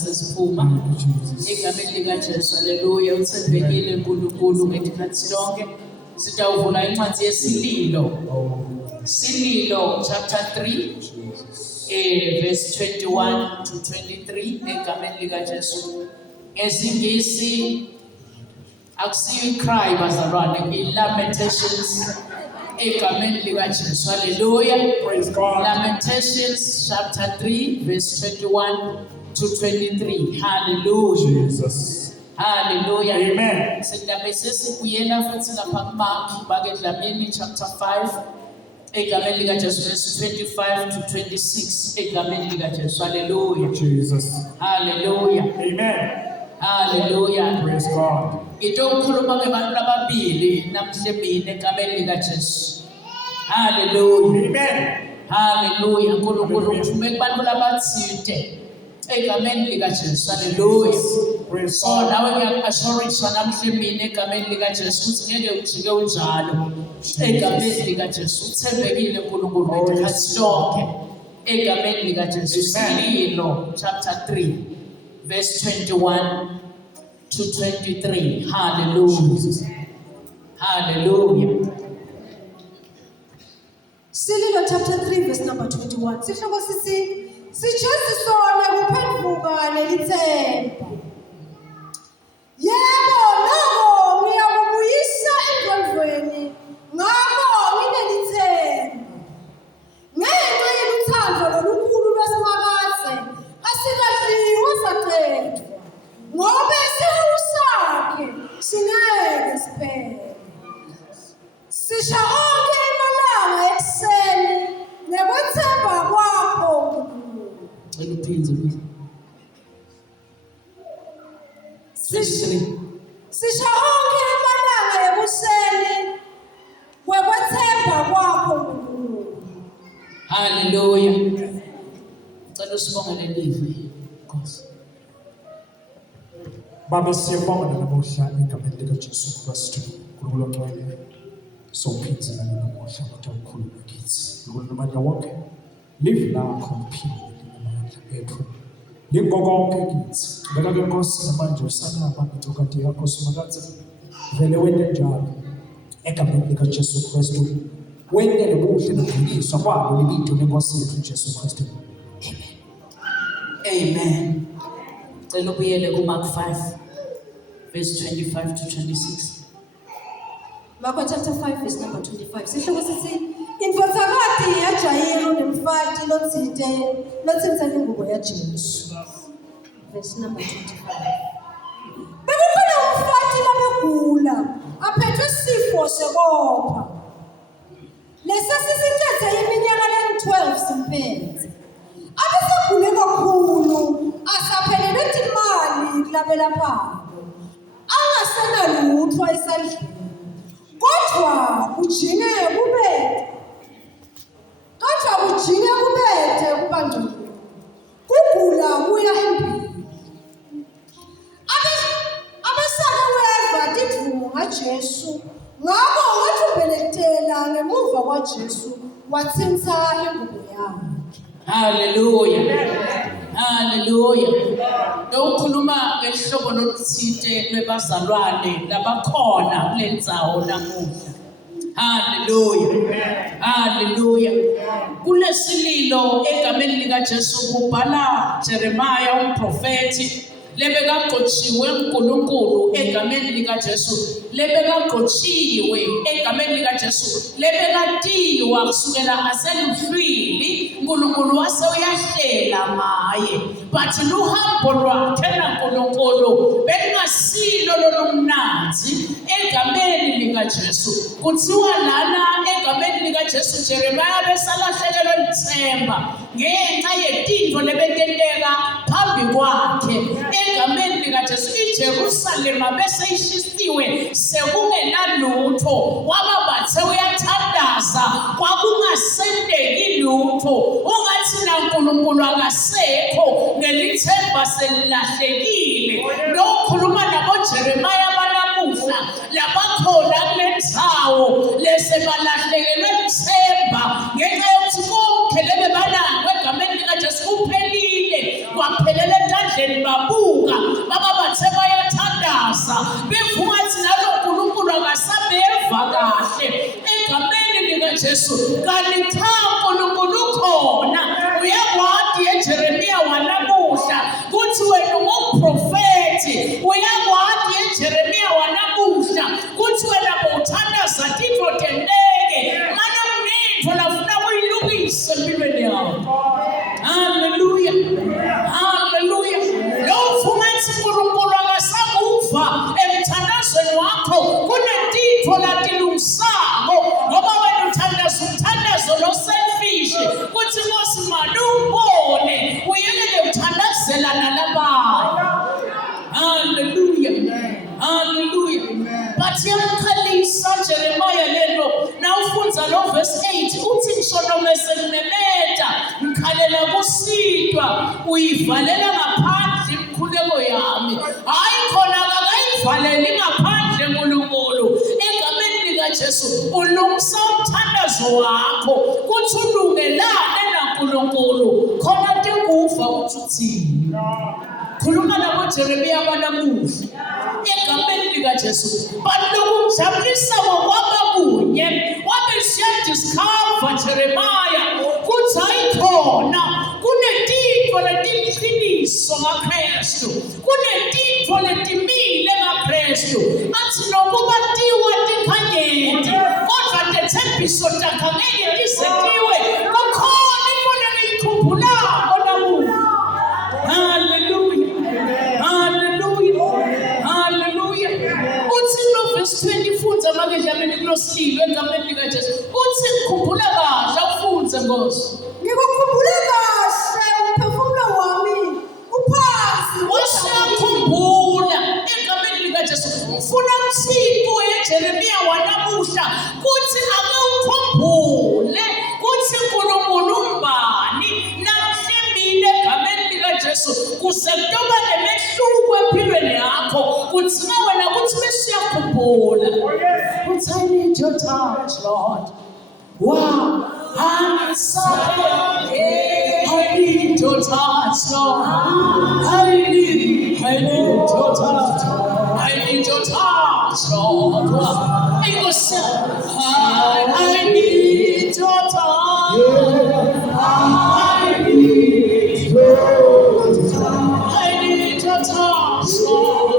Sesiphuma egameni likaJesu. Haleluya. Uthembekile uNkulunkulu ngesikhathi sonke. Sitawuvula incwadi yesililo. Sililo chapter 3 verse 21 to 23 egameni likaJesu. Ngesingisi akusiyo cry bazalwane, Lamentations egameni likaJesu. Haleluya. Praise God. Lamentations chapter 3 verse 21 to 23. Hallelujah. Jesus. Hallelujah. Amen. Sindabe sesibuyela futhi lapha kuMark bakeDlamini chapter 5 egameni likaJesu verse 25 to 26 egameni likaJesu. Hallelujah. Jesus. Hallelujah. Amen. Hallelujah. Praise God. Ngitokhuluma ngebantu ababili namhle mina egameni likaJesu. Hallelujah. Amen. Hallelujah. Nkulunkulu uthume kubantu labathile egameni likaJesu. Hallelujah. Praise So God. nawe ngiyakuassurisha namhle mina egameni likaJesu ukuthi ngeke ujike unjalo egameni likaJesu. Uthembekile uNkulunkulu ngesikhathi sonke egameni likaJesu. Amen. Sililo chapter 3 verse 21 to 23. Hallelujah. Hallelujah. Sililo chapter 3 verse number 21. Sihloko sithi sijezisona kuphenduka nelithemba. Yebo noko ngiyakubuyisa engqondweni ngakho nginelithemba. Ngenxa yokuthanda lolukhulu lwesimakaze asikadliwa saqedwa. Ngoba isihawu sakhe singeke siphele. Sisha onke amalanga ekuseni nekwethemba kwakho. Cela uphindze please. 23. Sisha onke amalanga ekuseni nekwethemba kwakho. Hallelujah. Cela usibongele livi. Nkosi. Baba siyabonga namuhla egameni likaJesu Kristu. Nkulunkulu ongcwele. Sophinzela namuhla kodwa ukhuluma kithi. Nkulunkulu namandla wonke. Live lakho mphile namandla ethu. Lingokonke kithi. Beka ke Nkosi namanje usanaba ngicokade yakho simakathe. Vele wende njalo. Egameni likaJesu Kristu. Wende lobuhle nokuliswa kwalo libito lenkosi yethu Jesu Kristu. Amen. Cela ubuyele kuMark 5 verse 25 to 26. Mark chapter 5 verse number 25. Sihloko sithi indvodzakati yaJayiro nemfati lotsitsa ingubo yaJesu. Verse number 25. Bekukhona umfati labegula aphethwe isifo sekopha. Lesasisithethe iminyaka le-12 simphethe. Abesegule kakhulu asaphelelwe imali kulabelaphayo. Angasenalutho esandleni. Kodwa kujine kubethe kubangcwele. Kugula kuya empini. Abesake weva tidvumo ngaJesu. Ngakho wathubelethela ngemuva kwaJesu watsintsa ingubo yakhe. Hallelujah. Hallelujah. Lokukhuluma ngehlobo lokuthinte lwebazalwane labakhona kulendzawo namuhla. Hallelujah. Hallelujah. Kulesililo egameni likaJesu kubhala Jeremiah umprofeti lebekagcotshiwe uNkulunkulu egameni likaJesu, lebekagcotshiwe egameni likaJesu, lebekatiwa kusukela aseluhlwili uNkulunkulu wase uyahlela ngaye. But luhambo lwakhe naNkulunkulu belingasilo lolumnanzi egameni likaJesu. Kuthiwa lana egameni likaJesu Jeremiah besalahlekelwe lithemba ngenxa yetintfo lebetenteka phambi kwakhe. Egameni likaJesu iJerusalema bese ishisiwe sekungenalutho. Wababathe uyathandaza kwakungasendeki lutho. Ungathi naNkulunkulu akasekho nelithemba selilahlekile. Lokhuluma naboJeremiah banamuhla labakhona kulendzawo lesebalahlekelwe lithemba ngenxa yokuthi konke lebe banako egameni likaJesu kuphelile. Kwaphelele endleni Jesu kanti cha uNkulunkulu ukhona. Uyakwazi eJeremiya wanamuhla kuthi wena ungumprofeti. Uyakwazi eJeremiya wanamuhla kuthi wena bowuthandaza titho tendeke manje unintho lafuna uyilungise empilweni yakho. Hallelujah. Hallelujah. Lo mfumani uNkulunkulu akasakuva emthandazweni wakho kunentitho latilungisako ngoba wena uthandazo lo selfish kuthi Nkosi malubone uyekele uthandazela nalabanye. Hallelujah. Hallelujah. But yamkhalisa Jeremiah lento na ufunza lo verse 8 uthi ngisho noma sekuneleta ngikhalela kusidwa uyivalela ngaphandle imkhuleko yami. Hayi khona akayivaleli ngaphandle uNkulunkulu. Egameni lika Jesu ulungisa umthandazo wakho kuthi ulungelane naNkulunkulu. Khona tekufa ukuthi uthini. Khuluma nabo Jeremiya banamuhla egameni lika Jesu. Balokujabulisa ngokwaba kunye wabe siyadiscover Jeremiah kuthi ayikhona kunentitho letiliqiniso ngaKristu, kunentitho letimile ngaKristu. Athi nokuba tiwa tikhanyeti kodwa tethembiso takhe ngeke tisetiwe kukhona into leyikhumbulako namuhla. Hallelujah. Hallelujah. Hallelujah. Uthi no verse 20 funza make dlameni kulosililo egameni lika Jesu. Uthi ngikhumbula kahle ufunze Nkosi. Ngikukhumbule kahle umphefumulo wami uphansi. Wasakhumbula egameni lika Jesu. Ufuna uThixo eJeremiya wanamuhla kuthi ake ukhumbule kuthi uNkulunkulu umbani namhlembile egameni lika Jesu kuze kutoba nemehluko empilweni yakho kuthi wena kuthi besiyakhumbula. Kuthi I need your touch, Lord. Wow. I need your touch, Lord. I need your touch. I need your touch, Lord. I go say, I need your touch. I need your touch, Lord.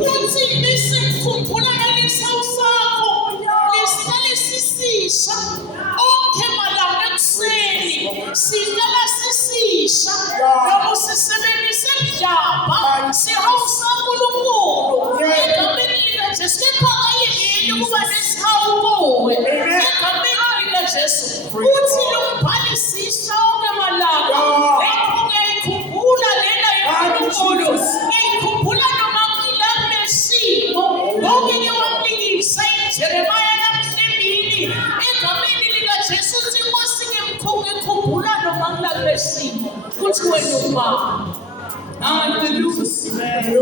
Uthi bisikhumbula ngelishawu sakho lesihlale sisisha onke malanga ekuseni sihlala sisisha noma sisebenzise mhlaba sihawusa uNkulunkulu egameni lika Jesu. Kepha ayiyini ukuba nesihawu kuwe egameni lika Jesu. Uthi lo mbhalisisha onke malanga ngiyayikhumbula lena yoNkulunkulu. Ngiyayikhumbula noma ngilapha nesimo konke ngiyawamlingisa eJeremiya namhlembili egameni lika Jesu. Uthi Nkosi ngikhumbula noma ngilapha nesimo kuthi wena ubani. Hallelujah.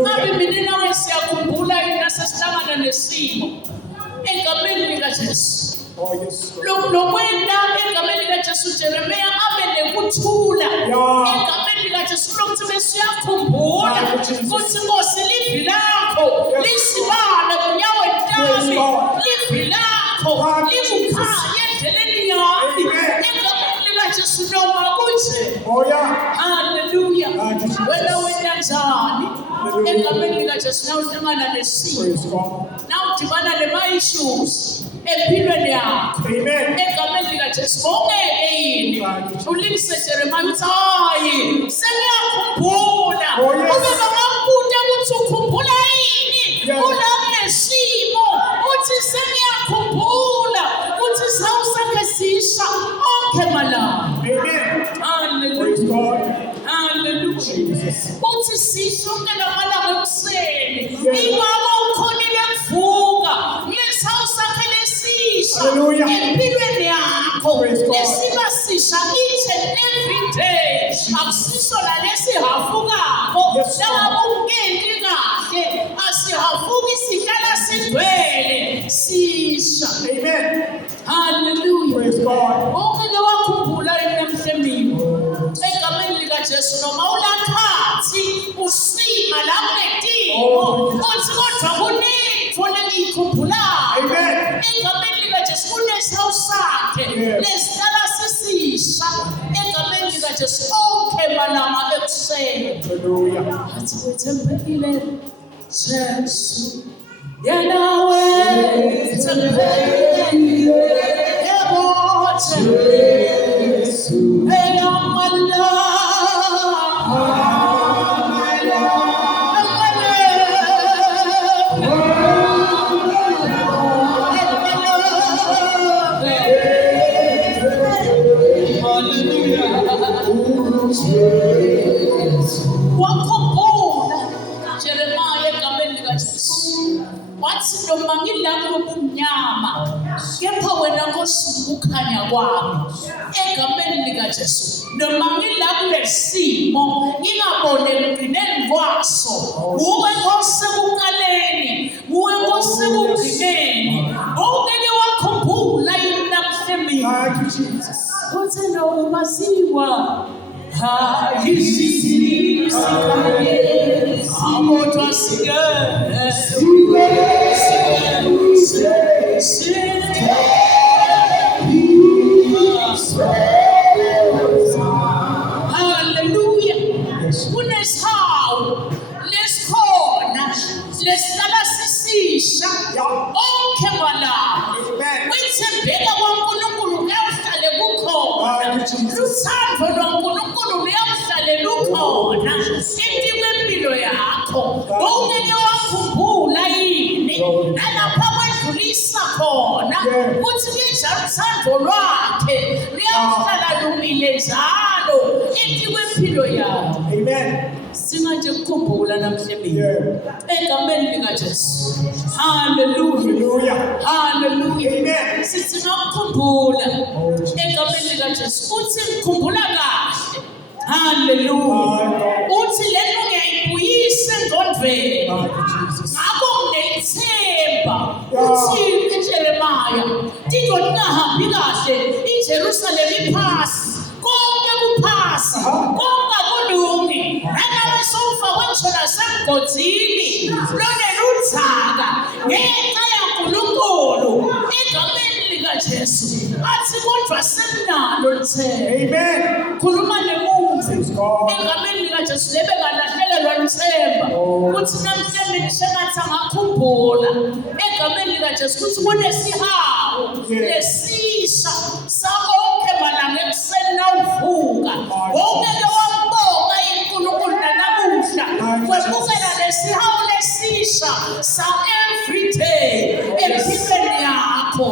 Ngabe mina nawe siyakhumbula yena sesihlangana nesimo egameni lika Jesu. Lokwenda egameni lika Jesu Jeremiya abe nekuthula egameni lika Jesu lokuthi besiyakhumbula kuthi Nkosi livi lakho lisibane kunyaweni lami, livi lakho libukhanya endleleni yami egameni lika Jesu noma kunje. Hallelujah. Wena wena njani egameni lika Jesu na uhlangana nesimo na udibana nema-issues empilweni yakho egameni lika Jesu ongeke yini ulingise Jeremiya uthi hayi sengiyakhumbula. Ube bangakubuza ukuthi ukhumbula yini kulapho nesimo uthi sengiyakhumbula uthi sawu sakhe sisha onke malanga. Hallelujah. Hallelujah. Uthi sisho ke lamalanga ekuseni ingaba ukhonile kuvuka lesawu sakhe lesisha empilweni yakho lesiba sisha each and every day. Akusiso la lesihafukako langabe ungenti kahle asihafuki sihlala sigcwele sisha. Amen. Hallelujah. Praise God. Ongeke wakhumbula emhlembeni. Egameni likaJesu noma ulakhathi usima la kunedingo. Uthi kodwa kuningi funa ngikhumbulayo. Amen. Egameni likaJesu kuneshawu sakhe. Lesihlala sisisha. Egameni likaJesu onke malanga ekuseni. Hallelujah. Athi wethembekile Jesu. Yena wethembekile. Yebo Jesu. Eyamanda. Wakhumbula Jeremiah egameni likaJesu. Wathi noma ngilapho obumnyama, kepha wena Nkosi ukukhanya kwami. Egameni likaJesu. Noma ngilapho lesimo, ngingabone ekugcineni kwaso. Uwe Nkosi ekuqaleni, uwe Nkosi ekugcineni. Ongeke wakhumbula yini namhlanje? Thank you, Jesus. Uthi noma siwa amodwa hallelujah. Kuneshawu lesikhona lesihlala sisisha onke malanga. Kwithembeka kwaNkulunkulu kuyahlale kukhona. Luthando lwaNkulunkulu luyahlale lukhona empilo yakho. Ongeke wakhumbula yini nalapha kwedlulisa khona kuthi kunjalo uthando lwakhe luyahlala lumile njalo empilo yakho. Amen. Singaje ukukhumbula namhlanje egameni likaJesu. Hallelujah. Hallelujah. Amen. Sithi ngakukhumbula egameni likaJesu. Uthi ngikhumbula kahle. Hallelujah. Uthi lento ngiyayibuyisa engqondweni. Ngakho ngiyithemba. Uthi eJeremiah, "Tito lingahambi kahle, iJerusalem iphasi. Konke kuphasi. Konke akulungi. Nanawe sowufakwe ngisho nasemgodini. Lona luthaka. Ngenxa yaNkulunkulu egameni likaJesu. Athi kodwa senalo lithemba." Amen. Khuluma nemuva. God. Egameni likaJesu lebengalahlekelwa lithemba. Kuthi namhlanje ngishengathi angakhumbula egameni likaJesu kuthi kunesihawu lesisha sabonke malanga ekuseni nawuvuka. Ongeke wambonga iNkulunkulu nanamuhla. Kwebukela lesihawu lesisha sa every day empilweni yakho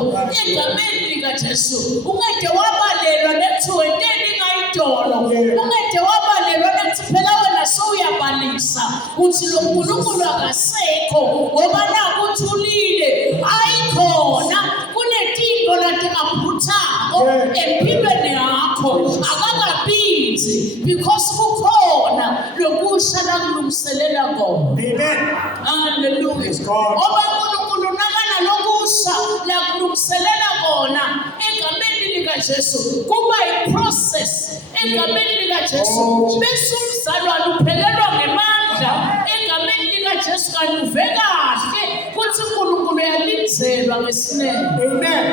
egameni likaJesu. Ungeke wabalelwa nekuthiwa inteni ngayidolo. Ungeke wabalelwa nathi phela wena sowuyabalisa. Uthi lo Nkulunkulu akasekho ngoba naku uthulile. Ayikhona kunetinto latingaphuthako empilweni yakho. Akakabinzi because kukhona lokusha lakulungiselela kona. Amen. Hallelujah. Ngoba uNkulunkulu nakana lokusha lakulungiselela kona egameni likaJesu. Kuba iprocess egameni likaJesu. Bese umzalwane uphelelwa ngemandla egameni likaJesu kanuve kahle kuthi uNkulunkulu yalinzelwa ngesinene. Amen.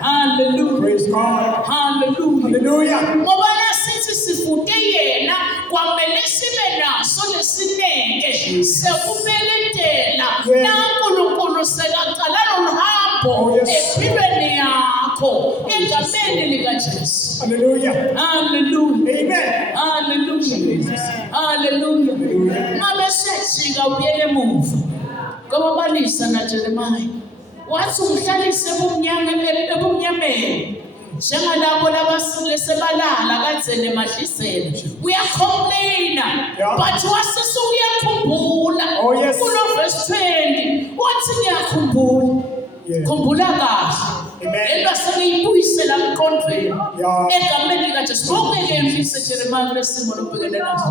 Hallelujah. Praise God. Hallelujah. Hallelujah. Ngoba nasithi sifute yena kwamele sibe naso lesineke sekubeletela naNkulunkulu sekaqala loluhambo empilweni yakho egameni likaJesu. Hallelujah. Hallelujah. Amen. Hallelujah. Hallelujah. Ngabe sejika uyele emuva ngoba balisa naJeremiah wathi umhlalise ebumnyameni njengalabo labasile sebalala kadzeni emadliseni uyacomplaina but wasise uyakhumbula kulo verse 20 wathi ngiyakhumbula khumbula kahle lento asengiyibuyisela emqondweni egameni likaJesu. Bongeke mfise Jeremiah lesimo lobhekene naso.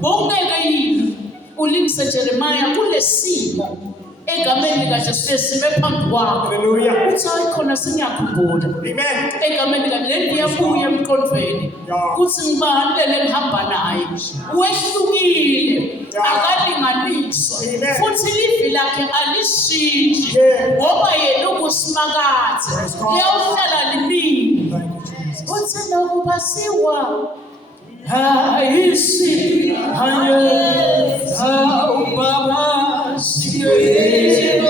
Bongeke yini ulingise Jeremiah kulesimo egameni likaJesu sesime phambi kwakho Hallelujah. uthi hayi khona singiyakhumbula Amen. egameni likaJesu ndiyabuya emqondweni Yeah. kuthi ngibani lele ngihamba naye wehlukile akalinganiswa Amen. futhi livi lakhe alishintshi Yeah. ngoba yena ukusimakathe Praise God. liyawuhlala limini Thank you, Jesus. uthi nokuba siwa hayisi haye baba siye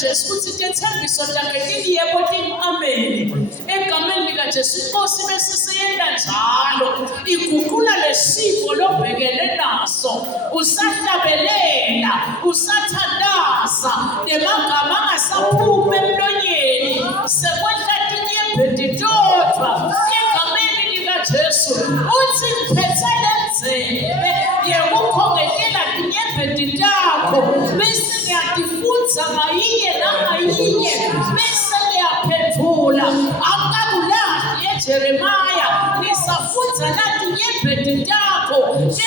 Jesu kuthi kethembiso lakhe liyebo lingameni egameni lika Jesu inkosi besisiyenda njalo iguqula lesifo lobhekele naso usahlabelela usathandaza nemagama angasaphumi emlonyeni sekwehla tinyembedidodwa egameni lika Jesu uthi ngiphethe lenzebe yekukhongekela tinyembedidakho bese ngiyadifunza ngayinye nangayinye bese ngiyaphendula akakulahle yeJeremaya ngisafunza natinyembedidakho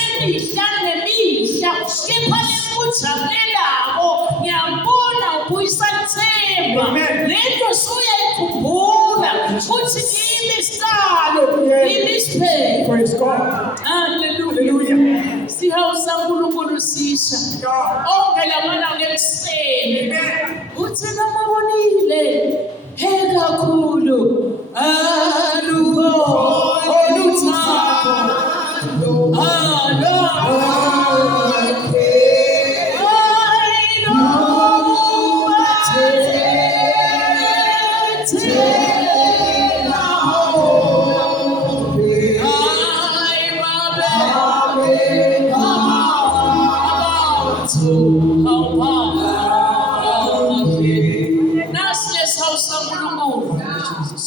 emihla nemihla kepha lekujabulelako ngiyambona ubuyisethemba lento suyayikhumbula futhi kimi isicalo kimi isiphelo. Praise God. Hallelujah. Sihawusa uNkulunkulu sisha God. onke lamalanga ekuseni Amen. uthi noma bonile kakhulu aluho oluthako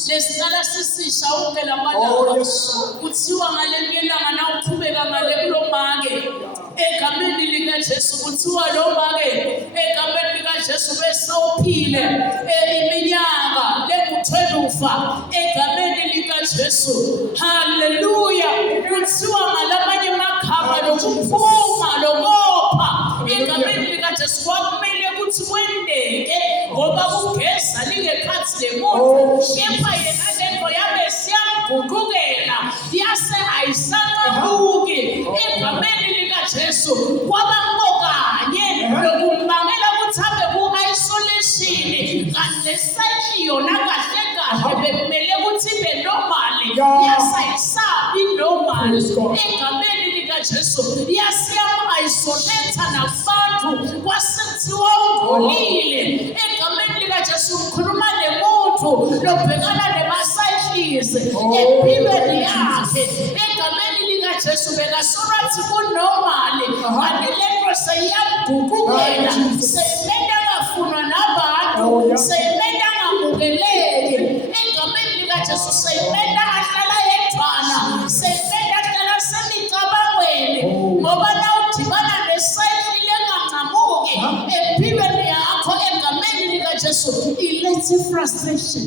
lesiqala sisisha onke Oh, lamalanga yes. kuthiwa ngalelinye ilanga nawuqhubeka ngale kulomake egameni lika Jesu kuthiwa lo make egameni lika Jesu bese uphile iminyaka lengu-12 egameni lika Jesu. Haleluya. Kuthiwa ngalamanye amagama lokuphuma lokopha egameni lika Jesu kwakumele kuthi kwendeke ngoba kugeza lingekhathi lemuntu kepha yena lento yabe siyamguqukela yase ayisanqabuki egameni lika Jesu kwaba ngokanye lokumbangela ukuthi abe ku-isolation kanti lesakhiyo nakahle kahle bekumele ukuthi ibe normally yasayisabi normally egameni lika Jesu yasiyama-isolate nabantu kwasekuthiwa ungcolile egameni lika Jesu ngikhuluma nemuntu lobhekana nema-cycles empilweni yakhe egameni lika Jesu bekasorathi kunormali kanti lento seyiyamguqukela seyimele angafunwa nabantu seyimele angamukeleki egameni lika Jesu seyimele ahlala yedwana seyimele ahlala semicabangweni ngoba nawudibana nesayikili engancamuki empilweni yakho egameni lika Jesu ilethe frustration.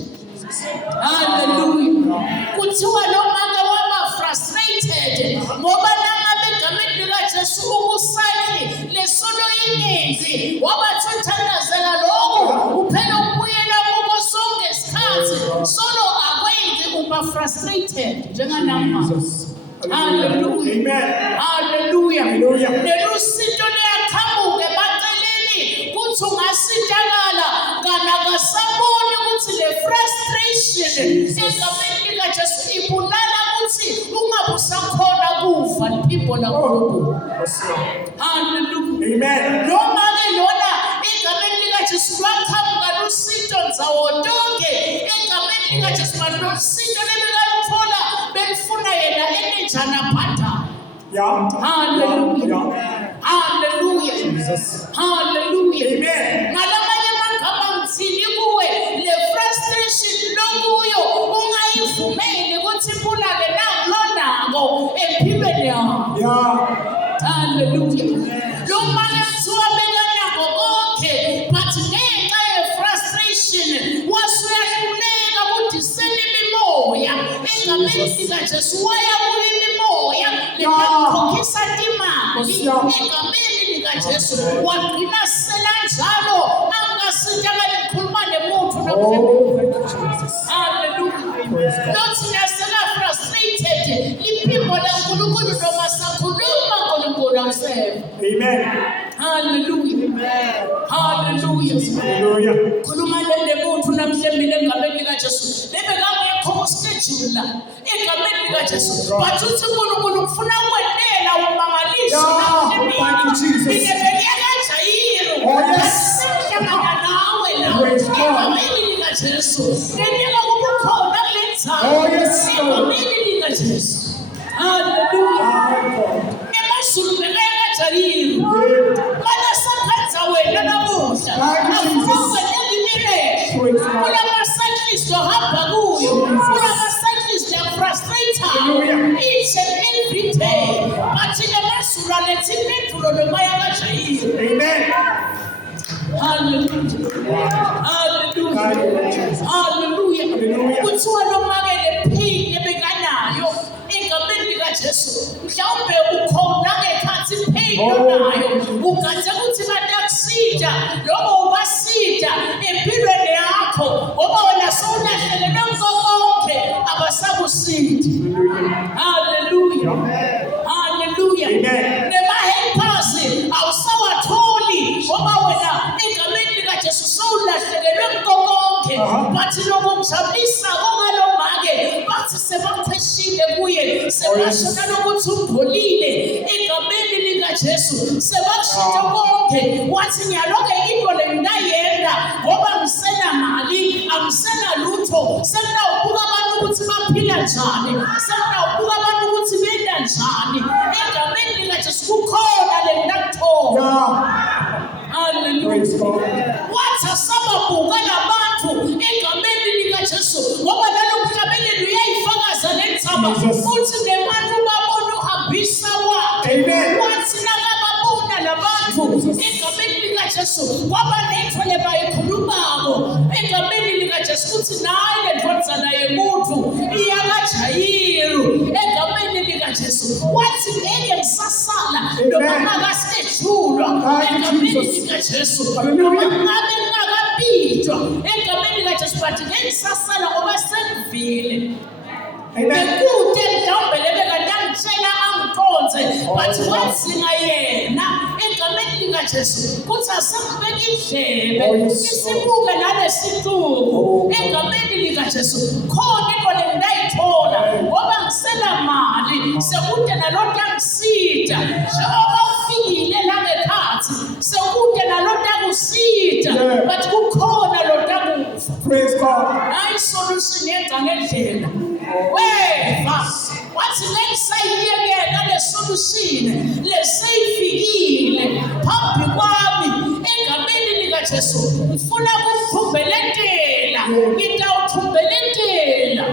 Hallelujah. Kuthiwa lo make waba frustrated ngoba nangabe egameni lika Jesu ukusayili lesono ininzi wabathi uthandazela lokho uphela ubuyela kuko sonke isikhathi solo akwenzi uba frustrated njenganamama. Jesus. Hallelujah. Amen. Hallelujah. Hallelujah. Lelusito liyaqhamuka eceleni kuthi ungasizakala kana kasaboni ukuthi le frustration egameni likaJesu ibulala ukuthi ungabe usakhona kufa liphimbo laNkulunkulu. Hallelujah. Amen. Noma ke lona egameni likaJesu lwaqhamuka lusito ndzawonke egameni likaJesu lusito lebekalithola belifuna yena enenjana phanda. Yeah. Hallelujah. Yeah. Hallelujah. Jesus. Hallelujah. Amen. Ngalamanye amagama ngithini kuwe le frustration lokuyo ungayivumeli ukuthi ibulale nakulonako empilweni yakho. Yeah. Hallelujah. Lo manje kuthiwa bekanako konke but ngenxa ye-frustration wasuyahluleka kudisela imimoya egameni likaJesu waya kule mimoya lekhokhisa imali egameni likaJesu wagcina sela njalo angasizakali ukukhuluma nemuntu Oh, thank you, Jesus. Hallelujah. Not nasela frustrated iphimbo laNkulunkulu noma sakhuluma uNkulunkulu amseve. Amen. Hallelujah. Hallelujah. Hallelujah. Khuluma nemuntu namhlanje egameni likaJesu lebekangekho ku-schedule la egameni likaJesu but uthi uNkulunkulu ufuna ukwenela umangaliso Thank you, Jesus. Oh, yes. Praise God. egameni likaJesu ngenika ukukhona kulenzayo Oh, yes, Lord. egameni likaJesu. Hallelujah. Emazulu bekayakajayiri mana sakhanza wena namuhla afuke ngelimile kulama-cyclist ohamba kuyo kulama-cyclist ya-frustrator each and every day but emazulu aletha impendulo noma yakajayiri. Amen. Hallelujah. Hallelujah. Hallelujah. Hallelujah. Kuthiwa noma-ke le pain ebekanayo egameni likaJesu mhlawumbe ukhona ngekhathi pain onayo ugaze ukuthi kanti akusida noma ubasida empilweni yakho ngoba wena sowulahlelelwe konke abasakusidi. Hallelujah. Hallelujah. Amen. Nema-helpers awusawatholi ngoba wena egameni likaJesu sowulahlekelwe konke but lokujabulisa kongalomake bathi sebakhweshile kuye sebashona lokuthi ungcolile egameni likaJesu sebakushintsha konke wathi ngiyaloke into le nginayenza ngoba ngisenamali angisenalutho senginawubuka abantu ukuthi baphila njani senginawubuka abantu ukuthi benda njani egameni likaJesu kukhona le ngakuthola. Hallelujah. Praise God. Wathi asababuka labantu egameni likaJesu ngoba nalomhlabelelo uyayifakaza lendzaba futhi nebantu babona uhambisa wakhe. Amen. Wathi nakababona labantu egameni likaJesu kwaba nento lebayikhulumako egameni likaJesu kuthi nayi le ndvodzana yemuntu iyakajayiri egameni likaJesu wathi ngeke ngisasala noma ngakasetshulwa egameni likaJesu noma ngabe ngingakabhijwa egameni likaJesu but ngeke ngisasala ngoba sengivile. Bekude mhlawumbe lebekade angitshela angiqonze but wazinga yena egameni likaJesu kuthi asakubeka indlebe isibuke nalesituku egameni likaJesu khona into le ngidayithola ngoba ngisenamali sekude nalonto angisida njengoba ufikile la ngekhathi sekude nalonto akusida but kukhona lonto akufa. Praise God. Hayi solution yenza ngendlela weva wathi ngisayiyekela le solution leseyifikile phambi kwami egameni likaJesu ngifuna ukuthumbelentela ngitawuthumbelentela.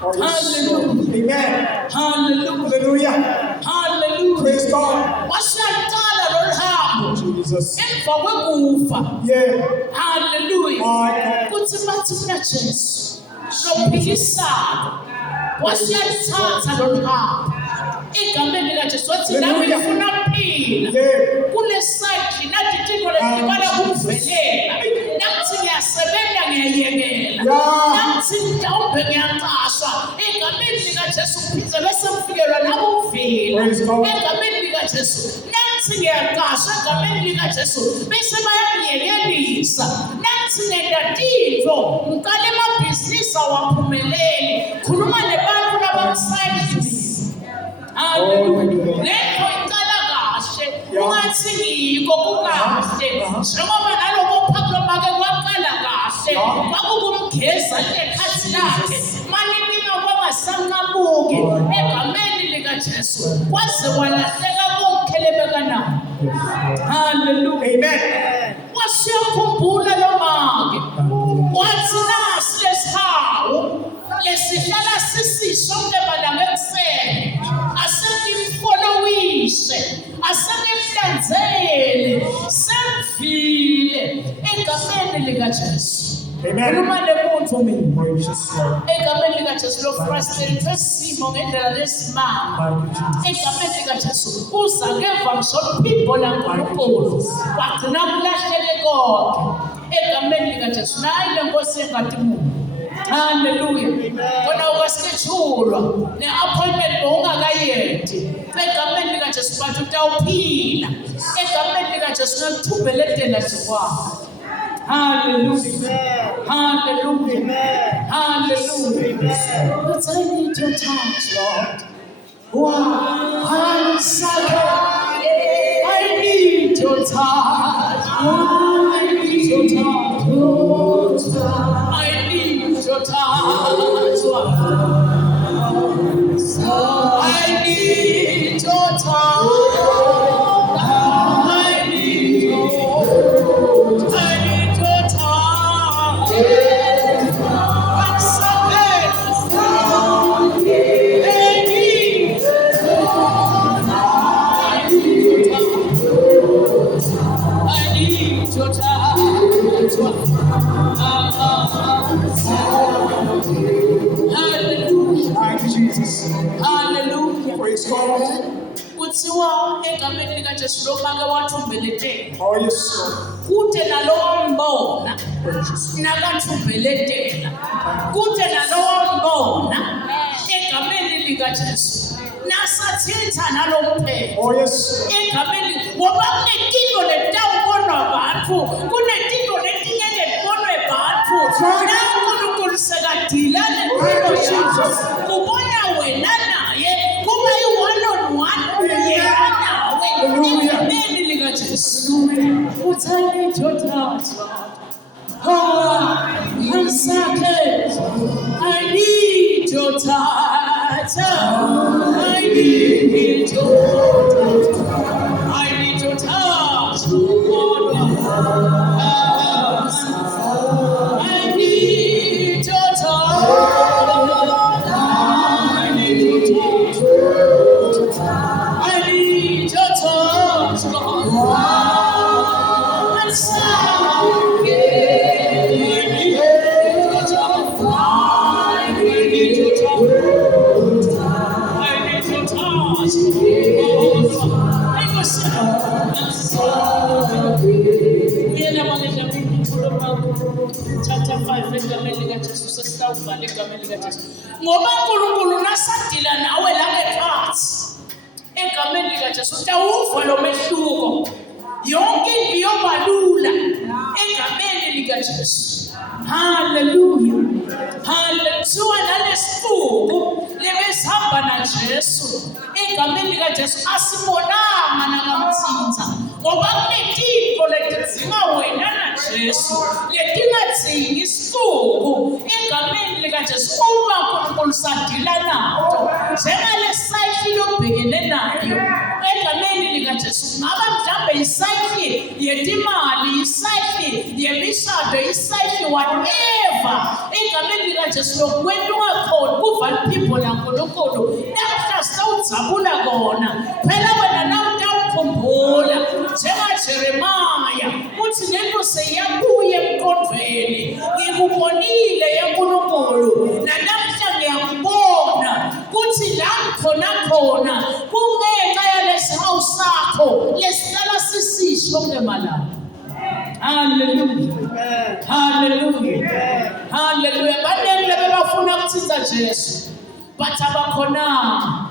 Hallelujah. Amen. Hallelujah. Hallelujah. Hallelujah. Praise God. Wasiyaqala lo hambo Jesus. emva kwekufa. Yeah. Hallelujah. Kuthi bathi kunaJesu lophikisana wasiyalithatha lo hambo egameni likaJesu wathi nami ngifuna ukuphila kule cycle nathi tiko lesibala ukuvelela nathi ngiyasebenza ngiyayekela Nansi mhlawumbe ngiyaqashwa egameni likaJesu phindze bese kufikelwa nabo uvila egameni likaJesu. Nansi ngiyaqashwa egameni likaJesu bese bayangiyekelisa. Nansi ngenda tintfo ngiqale emabhizinisi awaphumeleli khuluma nebantu labamsayidisi. Lento iqala kahle ungathi ngiyiko kukahle njengoba naloko Pablo make kwaqala kahle kwakukumgeza ekhathi lakhe maningi kwangasanqamuki egameni likaJesu kwaze kwalahleka konke lebekanayo. Hallelujah. Amen. Wasiyakhumbula lo make wathi nasi lesihawu lesihlala sisisho ngemalanga ekuseni asengimfollowishe asengimhlanzele semvile egameni likaJesu. Amen. Khuluma nemuntu mina Gracious Lord. egameni likaJesu lo frustrate simo ngendlela lesimanga egameni likaJesu uza ngeva ngisho iphimbo laNkulunkulu wagcina kulahleke konke egameni likaJesu. Nayi le Nkosi engadi muntu. Hallelujah. Kona ukasikhetshulwa ne-appointment bowungakayendi egameni likaJesu bathi utawuphila egameni likaJesu nakuthubeletela nje kwakho. Hallelujah. Hallelujah. Hallelujah. But I need your touch, Lord. Wow. I need your touch. I need your touch. I need your touch. I need your touch. I need your touch. Hallelujah. Thank you, Jesus. Hallelujah. Praise God. Kuthiwa egameni likaJesu lo make wathumbeletela. Oh, yes, Lord. Kute nalowo mbona Precious. nakathumbeletela. Kute nalowo mbona egameni likaJesu. Nasathetha nalomphelo. Oh, yes. Egameni ngoba kunenkingo letawubonwa abantu kunenkingo letingeke libonwe bantu naNkulunkulu sekadilane nawe kubona wena naye kuba yi-one-on-one yena nawe egameni likaJesu. Uthi I need your touch, Lord. Ansakhe I need your touch. I need your touch. I need your touch, Lord. I need your touch. I need your touch. I need your touch, Lord. Ansakhe I need your touch. I need your touch. Chapter 5 egameni likaJesu sesitawuvala egameni likaJesu ngoba uNkulunkulu nasadila nawe la ngephansi egameni likaJesu utawuva lo mehluko yonke into yobalula egameni likaJesu. Hallelujah. Hallelujah. Nalesifuku lebesihamba naJesu egameni likaJesu asibonanga nakamthinta ngoba kunetinto letidzinga wena naJesu letingadzingi isifuku egameni likaJesu uma uNkulunkulu sadila nato njengalesayikhi lobhekene nayo egameni likaJesu. Ngaba mhlambe isayikhi yetimali, isayikhi yemishado, isayikhi whatever egameni likaJesu lokwenta ungakhoni kuva liphimbo laNkulunkulu namhla sitawudzabula kona phela wena nawe utawukhumbula njengaJeremaya uthi lento seyiyabuya emqondweni ngikubonile yaNkulunkulu nanamhla ngiyakubona kuthi la khona kungenxa yalesihawu sakho lesihlala sisisho ngemalanga. Hallelujah. Hallelujah. Hallelujah. likaJesu but abakhonanga.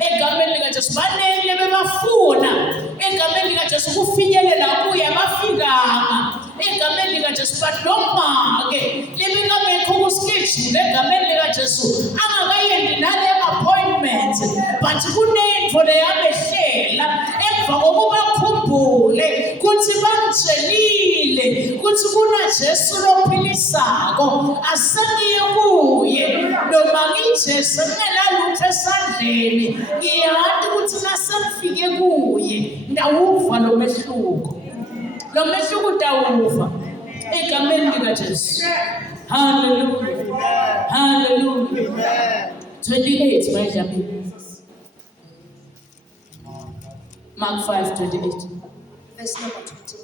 Egameni likaJesu banele bebafuna egameni likaJesu kufinyelela kuye abafikanga egameni likaJesu but noma-ke libingabekho kuschedule egameni likaJesu angakayendi nale appointment but kunento leyabehlela emva kokuba khumbule kuthi bangitshelile kuthi kunaJesu lophilisako asengiye kuye noma ngiJesu ngingenalutho esandleni ngiyazi ukuthi nasengifike kuye ndawuva lo mehluko utawuva egameni likaJesu. Hallelujah, hallelujah. 28 Benjamin. Mark 5:28. Verse number 28.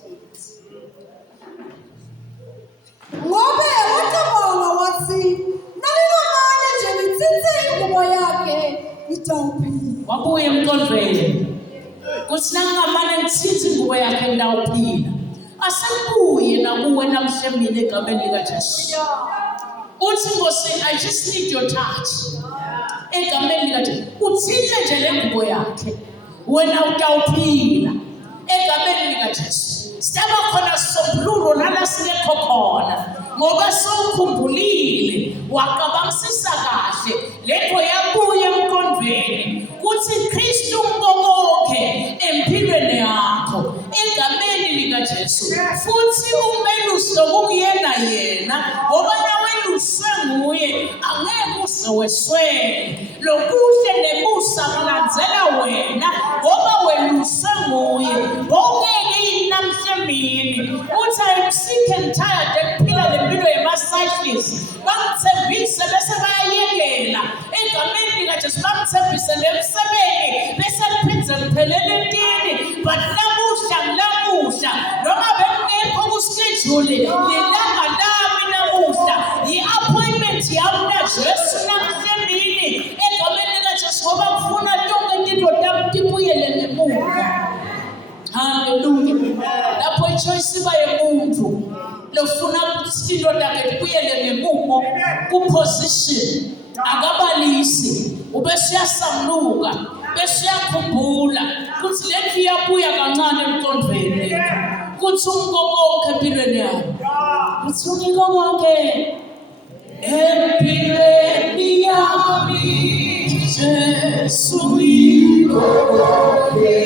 Ngobe uCabanga wathi nalilomane nje litsitse ingubo yakhe itawuphila. Wabuye emkhonveni. Kuthi nangamane ngitsitse ingubo yakhe ndawuphila. Asebuye nakuwe namhle mina egameni likaJesu. Uthi Nkosi, I just need your touch. Egameni likaJesu. Uthinte nje le ngubo yakhe. Wena utawuphila. Egameni likaJesu. Sitaba khona sombululo lana singekho khona. Ngoba sowukhumbulile wakabangisisa kahle lento yabuye emkhonveni kuthi Kristu ngokokhe empilweni yakho egameni likaJesu futhi umeluso kuyena yena ngoba naweluswe nguye angeke uzoweswele lokuhle nebusa kulandzela wena ngoba weluswe nguye ngeke namhlanje uthi I'm sick and tired ekuphila lempilo yema-cyclists bangithembise bese bayayekela egameni likaJesu bangithembise nemsebeni bese liphindze liphelele entini but namuhla noma bengekho kuschedule lelanga lami namuhla i-appointment yami naJesu namhlanje egameni likaJesu ngoba ngifuna tonke into tami tibuyele ngemuva. Hallelujah. Lapho ichoice iba yomuntu lofuna ukuthi into yakhe ibuyele ngemumo ku-position akabalisi ubese uyasamluka bese uyakhumbula kuthi lento iyabuya kancane emkhonveni kuthi konke empilweni yakho kuthi konke empilweni yami Jesu konke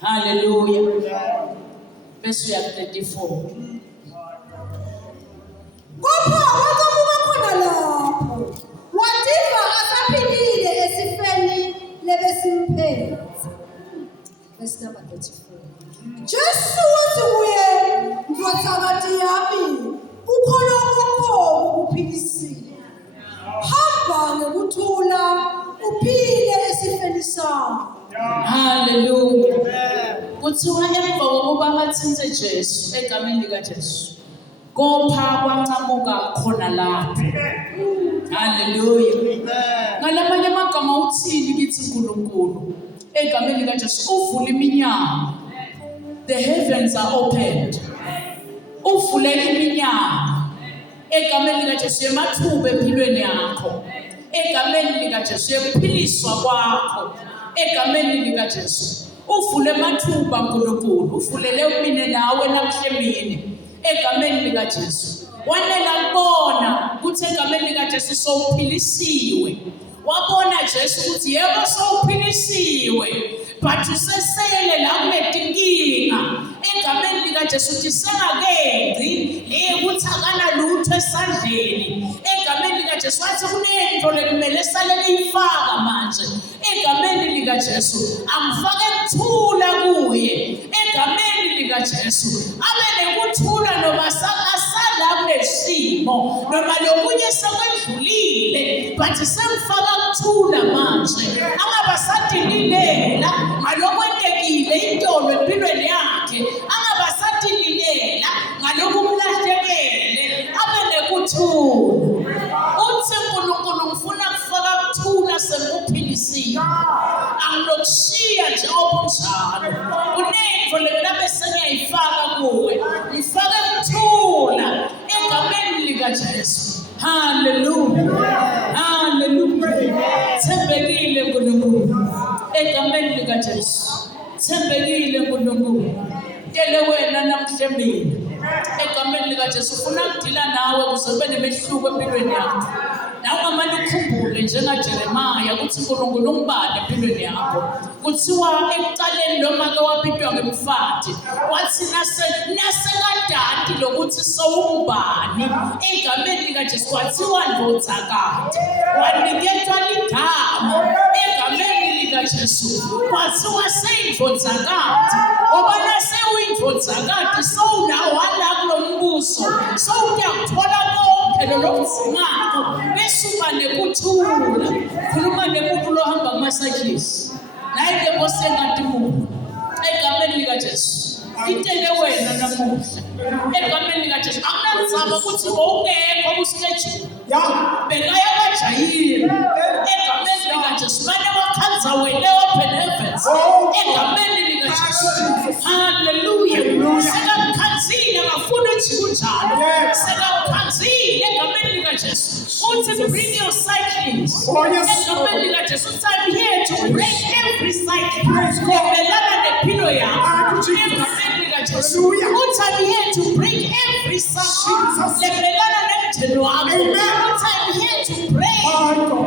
Hallelujah. Verse 34. Kodwa wakamuka khona lapho wadiva asaphilile esifeni lebesimphethe. Verse number 34. Jesu wathi kuye ndodakazi yami ukhona okukho ukuphilisile. Hamba ngokuthula uphile esifeni sakho. Hallelujah. Kuthiwa emva kokuba bathinte Jesu egameni likaJesu kopha kwancamuka khona lapho. Hallelujah. Ngalamanye amagama uthini kithi uNkulunkulu egameni likaJesu uvula iminyango. The heavens are opened. Uvule iminyango egameni likaJesu yemathuba empilweni yakho egameni likaJesu yemphiliswa kwakho egameni likaJesu. Uvule amathuba uNkulunkulu uvulele mina nawe namhlanje egameni likaJesu. Wanela kubona ukuthi egameni likaJesu sowuphilisiwe wabona Jesu ukuthi yebo sowuphilisiwe but usesele la kunetinkinga egameni lika Jesu uthi sengakenzi ukuthi akanalutho esandleni egameni lika Jesu wathi kunento lekumele sale liyifaka manje egameni lika Jesu amfake ukuthula kuye egameni lika Jesu abe nekuthula noma asala kulesimo noma lokunye sekwedlulile but semfaka ukuthula manje angabasadilela ngalokwentekile intolo empilweni yakhe angabasadilela ngalokumlahlekele abe nekuthula uthi uNkulunkulu ngifuna kufaka ukuthula sengikuphilisile angilokushiya nje obunjalo kunento lenabe sengiyayifaka kuwe ngifake ukuthula egameni lika Jesu. Hallelujah. Hallelujah. Thembekile uNkulunkulu egameni lika Jesu. Thembekile uNkulunkulu. Tele wena namhlanje egameni lika Jesu ufuna ukudila nawe ukuze ube nemehluko empilweni yakho. Nawe ngamanye ukukhumbule njengaJeremaya ukuthi uNkulunkulu ungibane empilweni yakho. Kuthiwa ekuqaleni lo make waphitywa ngemfathi wathi nasekadadi lokuthi sowungubani egameni lika Jesu kwathiwa ndodzakade wanikethwa ligama egameni lika Jesu kwathiwa seyindodzakade ngoba nasewuyindodzakade sowunawo wala kulo mbuso sowuyakuthola konke lokuzingako bese uba nekuthula khuluma nemuntu lohamba kumasajisi naye ke Nkosi engathi muntu egameni lika Jesu itele wena namuhla egameni lika Jesu akunanzaba ukuthi ungekho kustage bekaya kajayile egameni lika Jesu manje wakhanza wena open heavens egameni lika Jesu. Hallelujah. Sekakhanzile ngafuna ukuthi kunjalo sekakhanzile egameni lika Jesu uthi bring your cyclings egameni lika Jesu I'm here to break every cycle lebelana nempilo yakho egameni lika Jesu uthi I'm here to break every cycle lebelana nemthelo wakho uthi I'm here to break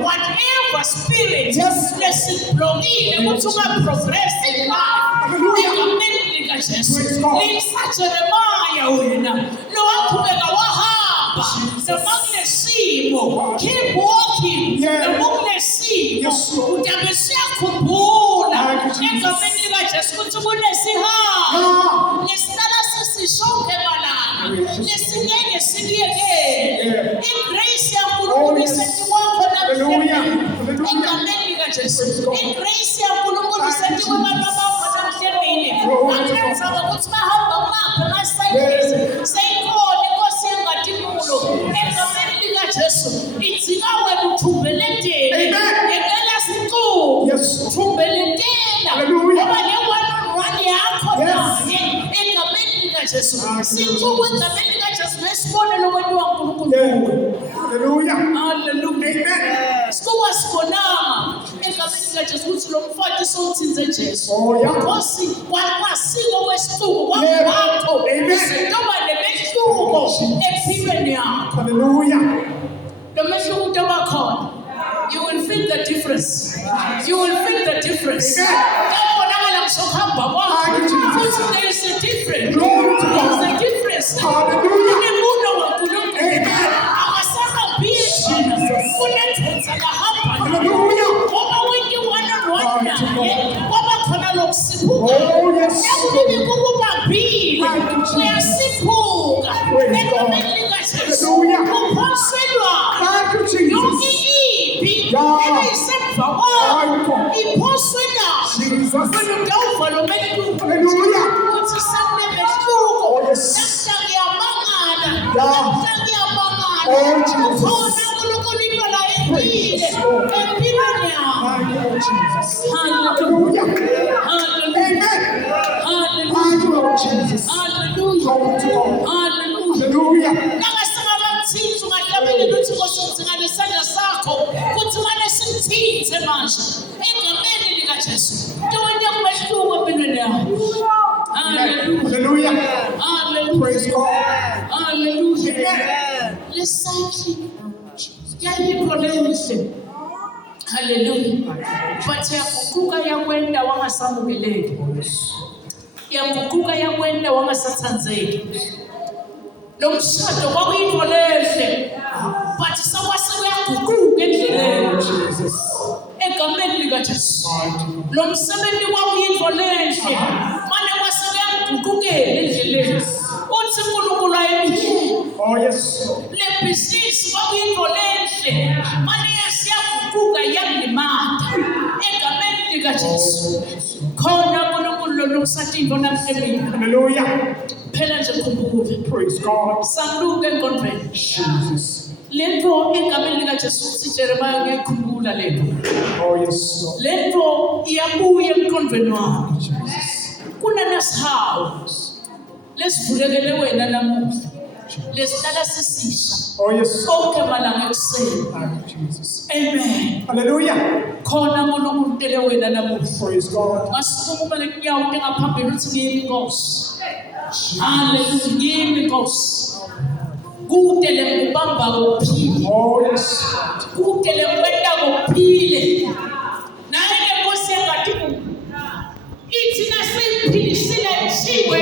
whatever spirit lesiblokile ukuthi ungaprogress in life egameni lika Jesu lisa Jeremaya wena lowaqhubeka wahamba nemakunesimo keep walking nemakunesimo utabe siyakhumbula egameni lika Jesu ukuthi kunesihaba nesihlala sisishoke malanga nesingeke sikuyekele igrace yaNkulunkulu isethi wakho namhlanje egameni lika Jesu igrace yaNkulunkulu isethi kwabantu abakho namhlanje akunanzaba ukuthi bahamba ngapha ngasayidlisa seyikhona inkosi yangatimbulo egameni lika Jesu idzika wena uthumbelentele ngekela sicubu uthumbelentela ngoba le-one-on-one yakho naye egameni lika Jesu sicubu egameni lika Jesu nesibone lokwenziwa uNkulunkulu. Hallelujah. Hallelujah. Sikuwa sibonanga egameni lika Jesu ukuthi lo mfathi sowuthinze Jesu Nkosi kwasiko kwesixuku kwakho izintoba nemehluko empilweni yakho. Hallelujah. The mehluko utoba khona you will feel the difference. You will feel the difference. Kabonakala kusohamba kwakho futhi there is a difference. There is a difference. Kunemuno waNkulunkulu akasahambiye thina kunendoda kahamba ngoba wenke one-on-one naye kwaba khona lokusiphuka yakubibi kukubambile uyasiphuka egameni lika Jesu uphoselwa yonke ipi ebeyisemva kwakho iphoswela wena udawuva lo mehluko uthi sekunemehluko ukhona uNkulunkulu into la empile empilweni yakho. Hallelujah. Hallelujah. Hallelujah. Hallelujah. Nangasingabathinta ungahlabeleli uthi Nkosi ngidzinga nesandla sakho kuthi manje singithinze manje egameni lika Jesu ntowenye kumehluko empilweni yakho. Hallelujah. Hallelujah. Praise God. Hallelujah. Let's thank you. Yeah, you pronounce it. Hallelujah. But yaguquka yakwenda wangasamukeleki. Yaguquka yakwenda wangasathanzeki. Lo mshado kwakuyinto lehle. But sakwase kuyaguquka endleleni. Egameni likaJesu. Lo msebenzi kwakuyinto lehle. Manje kwase kuyagugukela endleleni. Uthi uNkulunkulu ayibike. Oh yes. Le business kwakuyinto lehle. Manje yasiyaguquka yalimata. Egameni likaJesu. Khona uNkulunkulu lokusathi into namhlanje. Hallelujah. Phela nje khumbula. Praise God. Saluke enkondweni. Jesus. Lento egameni likaJesu uthi Jeremiah ngekhumbula lento. Oh yes, Lord. Lento iyabuya emqondweni wakho. Jesus. Kunanasihawu lesivulekele wena namuhla. Lesihlala sisisha. Oh yes. Sonke malanga ekuseni. Jesus. Amen. Hallelujah. Khona uNkulunkulu utele wena namuhla. Praise God. Masukuma lenyawo engaphambili uthi ngiyimi Nkosi. Hallelujah. Ngiyimi Nkosi. Kudele ngubamba kophile. Oh yes. Kudele kwenda kophile. Naye Nkosi engathi ithi nasiphilisile ishiwe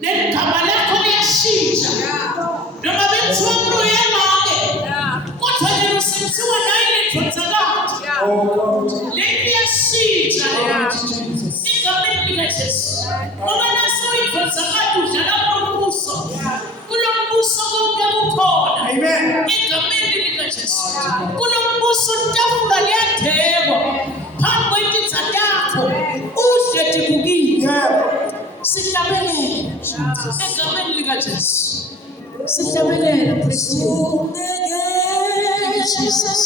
negama lakho liyashintsha. Noma bethiwa umuntu uyemake. Kodwa yena usenziwa naye lentozakade. Oh God. Leyo iyashintsha. Egameni likaJesu. Ngoba naso intozakade udlala umbuso. Kulombuso konke kukhona. Amen. Egameni likaJesu. Kulombuso utafula liyadekwa. Phambi kwetitha yakho udle dibukile. Yeah. Sihlabelele. Egameni likaJesu. Sihlabelele Kristu. Jesus.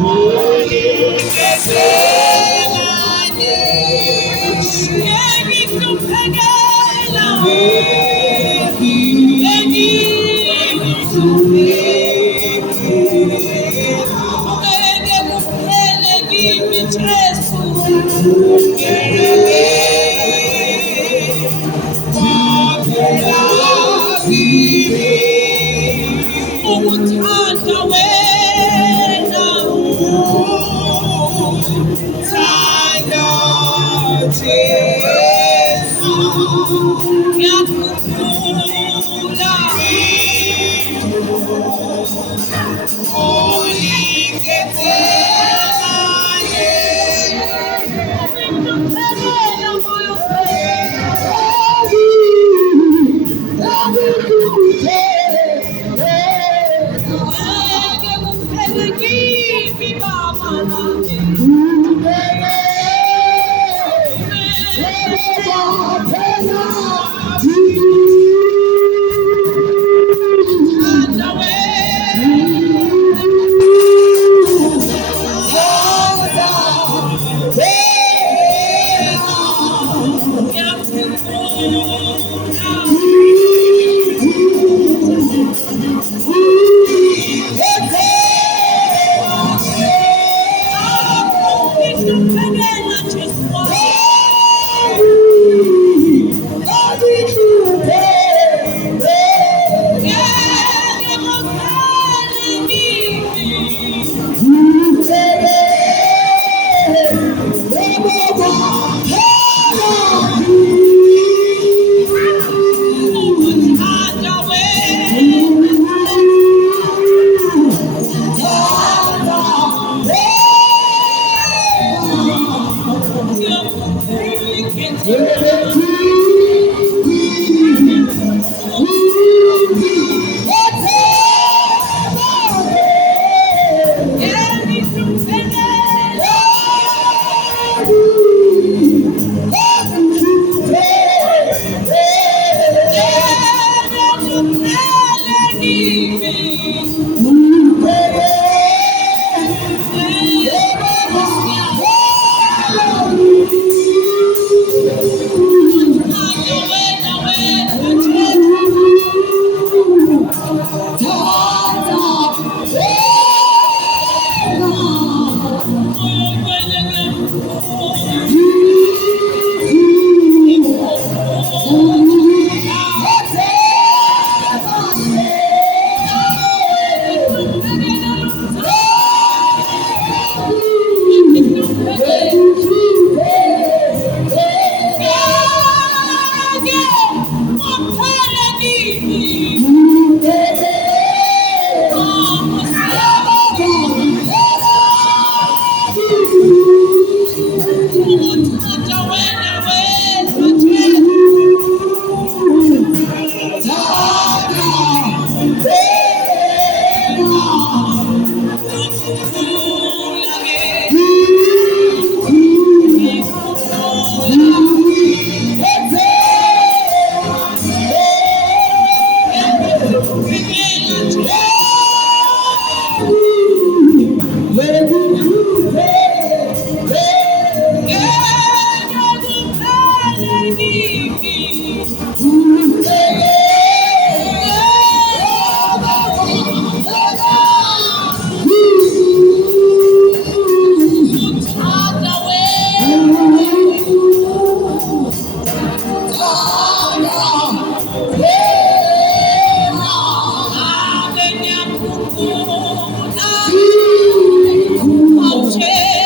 Holy I'll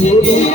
Yeah.